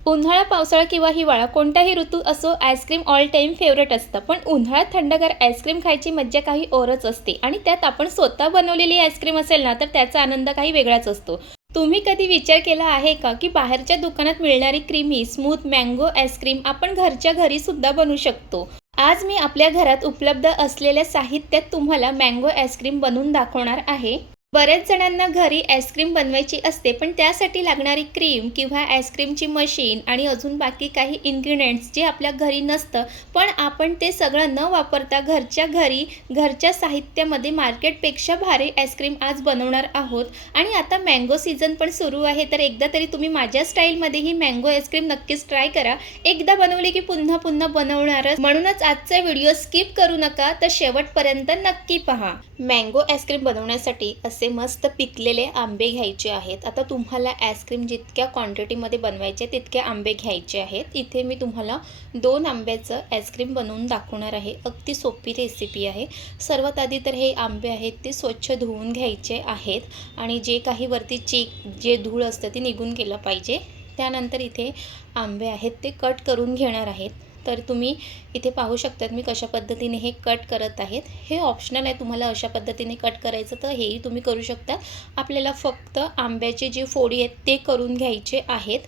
उन्हाळा, पावसाळा किंवा हिवाळा कोणताही ऋतू असो, आईस्क्रीम ऑल टाईम फेवरेट असतं. पण उन्हाळ्यात थंडगार आईस्क्रीम खायची मज्जा काही औरच असते आणि त्यात आपण स्वतः बनवलेली आईस्क्रीम असेल ना, तर त्याचा आनंद काही वेगळाच असतो. तुम्ही कधी विचार केला आहे का, की बाहेरच्या दुकानात मिळणारी क्रीमी, स्मूथ मँगो आईस्क्रीम आपण घरच्या घरी सुद्धा बनवू शकतो? आज मी आपल्या घरात उपलब्ध असलेल्या साहित्यात तुम्हाला मँगो आईस्क्रीम बनवून दाखवणार आहे. बऱ्याच जणांना घरी आईस्क्रीम बनवायची असते, पण त्यासाठी लागणारी क्रीम किंवा आईस्क्रीमची मशीन आणि अजून बाकी काही इन्ग्रेडियंट्स जे आपल्या घरी नसतं, पण आपण ते सगळं न वापरता घरच्या घरी घरच्या साहित्यामध्ये मार्केटपेक्षा भारी आईस्क्रीम आज बनवणार आहोत. आणि आता मँगो सीझन पण सुरू आहे, तर एकदा तरी तुम्ही माझ्या स्टाईलमध्ये ही मँगो आईस्क्रीम नक्कीच ट्राय करा. एकदा बनवली की पुन्हा पुन्हा बनवणारच. म्हणूनच आजचा व्हिडिओ स्किप करू नका, तर शेवटपर्यंत नक्की पहा. मँगो आईस्क्रीम बनवण्यासाठी असे मस्त पिकलेले आंबे घ्यायचे आहेत. आता तुम्हाला आईस्क्रीम जितक्या क्वांटिटीमध्ये बनवायचे तितके आंबे घ्यायचे आहेत. इथे मी तुम्हाला 2 आंब्याचं आईस्क्रीम बनवून दाखवणार आहे. अगदी सोपी रेसिपी आहे. सर्वात आधी तर हे आंबे आहेत ते स्वच्छ धुवून घ्यायचे आहेत आणि जे काही वरती जे धूळ असतं ते निघून गेलं पाहिजे. त्यानंतर इथे आंबे आहेत ते कट करून घेणार आहेत. तर तुम्ही इथे पाहू शकतात मी कशा पद्धतीने हे कट करत आहेत. हे ऑप्शनल आहे, तुम्हाला अशा पद्धतीने कट करायचं तर हेही तुम्ही करू शकता. आपल्याला फक्त आंब्याचे जे फोडी आहेत ते करून घ्यायचे आहेत.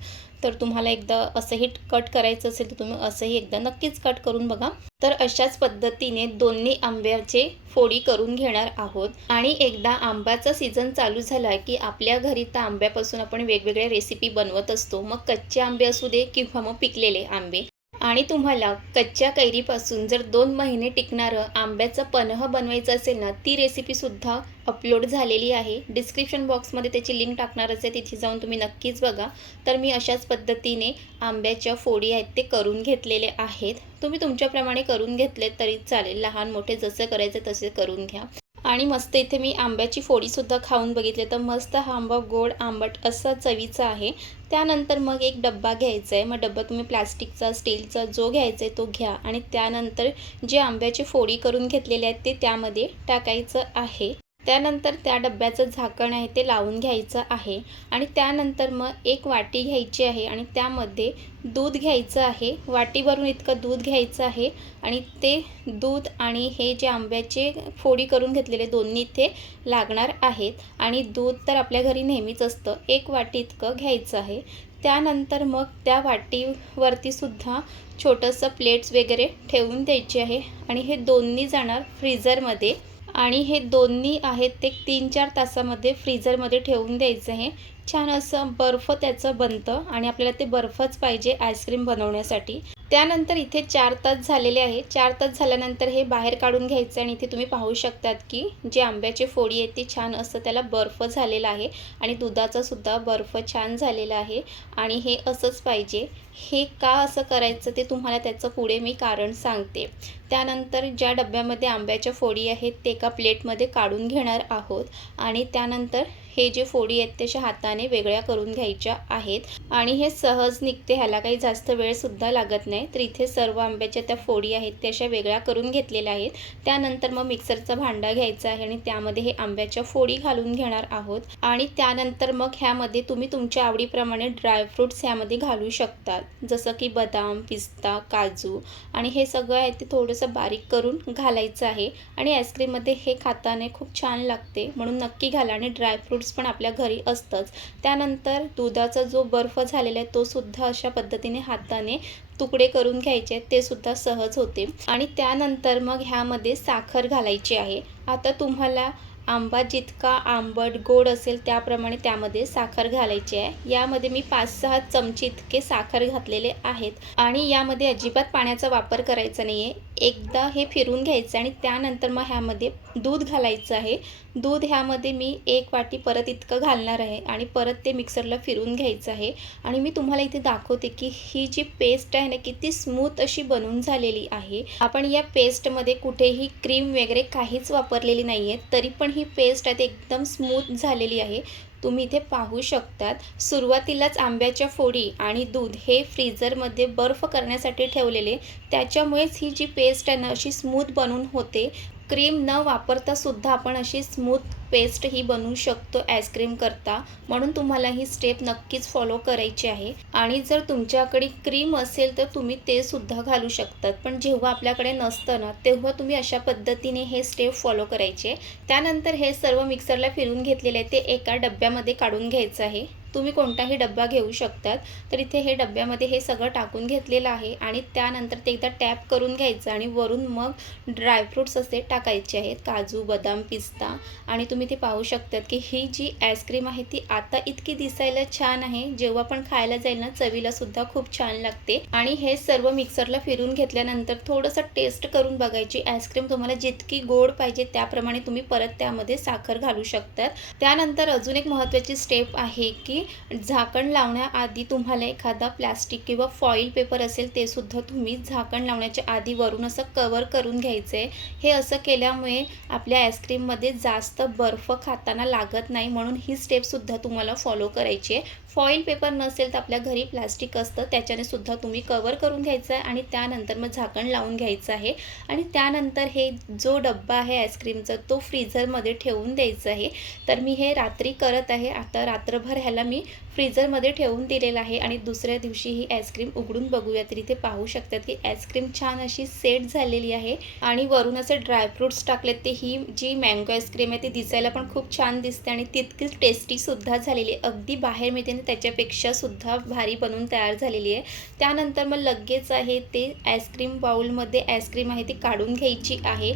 तर तुम्हाला एकदा असंही कट करायचं असेल तर तुम्ही असंही एकदा नक्कीच कट करून बघा. तर अशाच पद्धतीने दोन्ही आंब्याचे फोडी करून घेणार आहोत. आणि एकदा आंब्याचा सीझन चालू झाला की आपल्या घरी तर आंब्यापासून आपण वेगवेगळ्या रेसिपी बनवत असतो. मग कच्चे आंबे असू दे किंवा मग पिकलेले आंबे. आणि तुम्हाला कच्च्या कैरीपासून जर 2 महिने टिकणारं आंब्याचं पन्ह बनवायचं असेल ना, ती रेसिपीसुद्धा अपलोड झालेली आहे. डिस्क्रिप्शन बॉक्समध्ये त्याची लिंक टाकणारच आहे, तिथे जाऊन तुम्ही नक्कीच बघा. तर मी अशाच पद्धतीने आंब्याच्या फोडी आहेत ते करून घेतलेले आहेत. तुम्ही तुमच्याप्रमाणे करून घेतले तरी चालेल, लहान मोठे जसे करायचे तसे करून घ्या. आणि मस्त इथे मी आंब्याची फोडीसुद्धा खाऊन बघितले, तर मस्त हा आंबा गोड आंबट असा चवीचा आहे. त्यानंतर मग एक डब्बा घ्यायचा आहे. मग डब्बा तुम्ही प्लास्टिकचा, स्टीलचा जो घ्यायचा आहे तो घ्या आणि त्यानंतर जे आंब्याची फोडी करून घेतलेले आहेत ते त्यामध्ये टाकायचं आहे. त्यानंतर त्या डब्याचं झाकण आहे ते लावून घ्यायचं आहे. आणि त्यानंतर मग एक वाटी घ्यायची आहे आणि त्यामध्ये दूध घ्यायचं आहे. वाटीभरून इतकं दूध घ्यायचं आहे आणि ते दूध आणि हे जे आंब्याचे फोडी करून घेतलेले दोन्ही इथे लागणार आहेत. आणि दूध तर आपल्या घरी नेहमीच असतं. 1 वाटी इतकं घ्यायचं आहे. त्यानंतर मग त्या वाटीवरती सुद्धा छोटंसं प्लेट्स वगैरे ठेवून द्यायची आहे. आणि हे दोन्ही जाणार फ्रीझरमध्ये. आणि हे दोन्ही आहेत ते 3-4 तासामध्ये फ्रीझरमध्ये ठेवून द्यायचं आहे. छान असं बर्फ त्याचं बनतं आणि आपल्याला ते बर्फच पाहिजे आईस्क्रीम बनवण्यासाठी. त्यानंतर इथे 4 तास झालेले आहे. 4 तास झाल्यानंतर हे बाहेर काढून घ्यायचं आणि इथे तुम्ही पाहू शकतात की जे आंब्याची फोडी आहे ती छान असं त्याला बर्फ झालेला आहे आणि दुधाचा सुद्धा बर्फ छान झालेला आहे. आणि हे असंच पाहिजे. हे का असं करायचं ते तुम्हाला त्याचं पुढे मी कारण सांगते. त्यानंतर ज्या डब्यामध्ये आंब्याच्या फोडी आहेत ते एका प्लेटमध्ये काढून घेणार आहोत. आणि त्यानंतर हे जे फोडी आहेत त्याच्या हाताने वेगळ्या करून घ्यायच्या आहेत. आणि हे सहज निघते, ह्याला काही जास्त वेळसुद्धा लागत नाही. तर इथे सर्व आंब्याच्या त्या फोडी आहेत त्या अशा वेगळ्या करून घेतलेल्या आहेत. त्यानंतर मग मिक्सरचा भांडा घ्यायचा आहे आणि त्यामध्ये हे आंब्याच्या फोडी घालून घेणार आहोत. आणि त्यानंतर मग ह्यामध्ये तुम्ही तुमच्या आवडीप्रमाणे ड्रायफ्रूट्स ह्यामध्ये घालू शकतात, जसं की बदाम, पिस्ता, काजू. आणि हे सगळं आहे ते थोडंसं बारीक करून घालायचं आहे. आणि आईस्क्रीममध्ये हे खाताना खूप छान लागते, म्हणून नक्की घाला. आणि ड्रायफ्रूट्स पण आपल्या घरी असतंच. त्यानंतर दुधाचा जो बर्फ झालेला आहे तो सुद्धा अशा पद्धतीने हाताने तुकडे करून घ्यायचे, ते सुद्धा सहज होते. आणि त्यानंतर मग ह्यामध्ये साखर घालायची आहे. आता तुम्हाला आंबा जितका आंबट गोड असेल त्याप्रमाणे त्यामध्ये साखर घालायची आहे. यामध्ये मी 5-6 चमचे इतके साखर घातलेले आहेत. आणि यामध्ये अजिबात पाण्याचा वापर करायचा नाही आहे. एकदा हे फिरून घ्यायचं आणि त्यानंतर मग ह्यामध्ये दूध घालायचं आहे. दूध ह्यामध्ये मी 1 वाटी परत इतकं घालणार आहे आणि परत ते मिक्सरला फिरून घ्यायचं आहे. आणि मी तुम्हाला इथे दाखवते की ही जी पेस्ट आहे ना किती स्मूथ अशी बनवून झालेली आहे. आपण या पेस्टमध्ये कुठेही क्रीम वगैरे काहीच वापरलेली नाही आहे, तरी पण ही पेस्ट आहे एकदम स्मूथ झालेली आहे. तुम्ही इथे पाहू शकतात. सुरुवातीलाच आंब्याच्या फोडी आणि दूध हे फ्रीझरमध्ये बर्फ करण्यासाठी ठेवलेले, त्याच्यामुळेच ही जी पेस्ट आहे ना अशी स्मूथ बनून होते. क्रीम न वापरता सुद्धा आपण अशी स्मूथ पेस्टही बनवू शकतो आईस्क्रीम करता, म्हणून तुम्हाला ही स्टेप नक्कीच फॉलो करायची आहे। आणि जर तुमच्याकडे क्रीम असेल तर तुम्ही ते सुद्धा घालू शकतात, पण जेव्हा आपल्याकडे नसतं ना तेव्हा तुम्ही अशा पद्धतीने हे स्टेप फॉलो करायचे। त्यानंतर हे सर्व मिक्सरला फिरवून घेतलेले आहे ते एका डब्यामध्ये काढून घ्यायचं आहे। तुम्ही कोणताही डब्बा घेऊ शकतात। तर इथे हे डब्यामध्ये हे सगळं टाकून घेतलेलं आहे आणि त्यानंतर ते एकदा टॅप करून घ्यायचं आणि वरून मग ड्रायफ्रूट्स असे टाकायचे आहेत, काजू, बदाम, पिस्ता। आणि तुम्ही ते पाहू शकतात की ही जी आईस्क्रीम आहे ती आता इतकी दिसायला छान आहे, जेव्हा पण खायला जाईल ना चवीला सुद्धा खूप छान लागते। आणि हे सर्व मिक्सरला फिरून घेतल्यानंतर थोडंसं टेस्ट करून बघायची। आईस्क्रीम तुम्हाला जितकी गोड पाहिजे त्याप्रमाणे तुम्ही परत त्यामध्ये साखर घालू शकतात। त्यानंतर अजून एक महत्त्वाची स्टेप आहे की झाकण लावण्याआधी तुम्हाला एखादा प्लास्टिक किंवा फॉईल पेपर असेल ते सुद्धा तुम्ही झाकण लावण्याच्या आधी वरून असं कव्हर करून घ्यायचं आहे। हे असं केल्यामुळे आपल्या आईस्क्रीममध्ये जास्त बर्फ खाताना लागत नाही, म्हणून ही स्टेपसुद्धा तुम्हाला फॉलो करायची आहे। फॉईल पेपर नसेल तर आपल्या घरी प्लास्टिक असतं त्याच्याने सुद्धा तुम्ही कव्हर करून घ्यायचं आहे आणि त्यानंतर मग झाकण लावून घ्यायचं आहे। आणि त्यानंतर हे जो डब्बा आहे आईस्क्रीमचा तो फ्रीझरमध्ये ठेवून द्यायचा आहे। तर मी हे रात्री करत आहे, आता रात्रभर ह्याला मी फ्रीझरमध्ये ठेवून दिलेलं आहे आणि दुसऱ्या दिवशी ही आईस्क्रीम उघडून बघूया तर इथे पाहू शकतात की आईस्क्रीम छान अशी सेट झालेली आहे आणि वरून असे ड्रायफ्रूट्स टाकलेत ते ही जी मँगो आईस्क्रीम आहे ती दिसायला पण खूप छान दिसते आणि तितकीच टेस्टीसुद्धा झालेली आहे। अगदी बाहेर मिळते त्याच्यापेक्षा सुद्धा भारी बनवून तयार झालेली आहे। त्यानंतर मग लगेच आहे ते आईस्क्रीम बाउलमध्ये आईस्क्रीम आहे ती काढून घ्यायची आहे।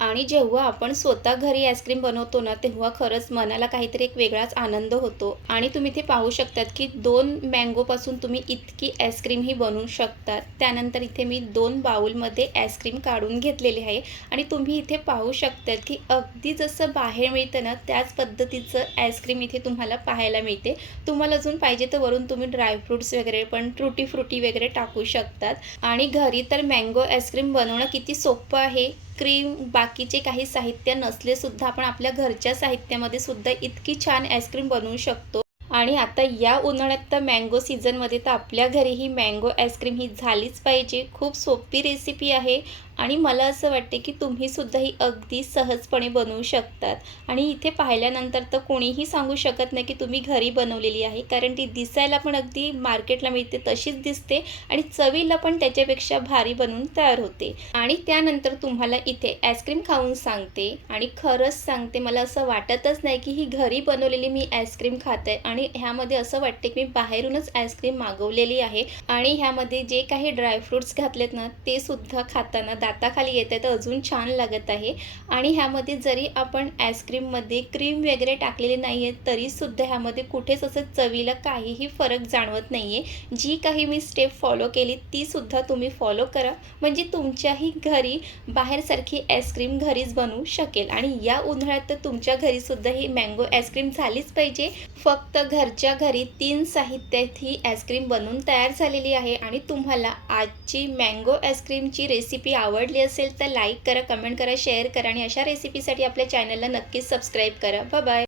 आणि जेव्हा आपण स्वतः घरी आईस्क्रीम बनवतो ना तेव्हा खरंच मनाला काहीतरी एक वेगळाच आनंद होतो। आणि तुम्ही इथे पाहू शकतात की 2 मँगोपासून तुम्ही इतकी आईस्क्रीमही बनवू शकतात। त्यानंतर इथे मी 2 बाउलमध्ये आईस्क्रीम काढून घेतलेली आहे आणि तुम्ही इथे पाहू शकतात की अगदी जसं बाहेर मिळतं ना त्याच पद्धतीचं आईस्क्रीम इथे तुम्हाला पाहायला मिळते। तुम्हाला अजून पाहिजे तर वरून तुम्ही ड्रायफ्रूट्स वगैरे पण टूटी फ्रुटी वगैरे टाकू शकतात। आणि घरी तर मँगो आईस्क्रीम बनवणं किती सोपं आहे। क्रीम बाकीचे काही साहित्य नसले सुद्धा आपण आपल्या घरच्या साहित्यामध्ये सुद्धा इतकी छान आईस्क्रीम बनवू शकतो। आणि आता या उन्हाळ्यात तर मँगो सीझनमध्ये तर आपल्या घरी ही मँगो आईस्क्रीम ही झालीच पाहिजे। खूप सोपी रेसिपी आहे आणि मला असं वाटते की तुम्हीसुद्धा ही अगदी सहजपणे बनवू शकतात। आणि इथे पाहिल्यानंतर तर कोणीही सांगू शकत नाही की तुम्ही घरी बनवलेली आहे, कारण ती दिसायला पण अगदी मार्केटला मिळते तशीच दिसते आणि चवीला पण त्याच्यापेक्षा भारी बनवून तयार होते। आणि त्यानंतर तुम्हाला इथे आईस्क्रीम खाऊन सांगते आणि खरंच सांगते मला असं वाटतच नाही की ही घरी बनवलेली मी आईस्क्रीम खाते आणि ह्यामध्ये असं वाटते की मी बाहेरूनच आईस्क्रीम मागवलेली आहे। आणि ह्यामध्ये जे काही ड्रायफ्रूट्स घातलेत ना ते सुद्धा खाताना दाताखाली येते तर अजून छान लागत आहे। आणि ह्यामध्ये जरी आपण आईस्क्रीममध्ये क्रीम वगैरे टाकलेली नाही आहे तरीसुद्धा ह्यामध्ये कुठेच असं चवीला काहीही फरक जाणवत नाही आहे। जी काही मी स्टेप फॉलो केली तीसुद्धा तुम्ही फॉलो करा, म्हणजे तुमच्याही घरी बाहेरसारखी आईस्क्रीम घरीच बनवू शकेल। आणि या उन्हाळ्यात तर तुमच्या घरीसुद्धा ही मँगो आईस्क्रीम झालीच पाहिजे। फक्त घरच्या घरी 3 साहित्यात ही आईस्क्रीम बनवून तयार झालेली आहे। आणि तुम्हाला आजची मँगो आईस्क्रीमची रेसिपी आवडली असेल तर लाईक करा, कमेंट करा, शेअर करा आणि अशा रेसिपीसाठी आपल्या चॅनलला नक्कीच सबस्क्राईब करा। Bye bye.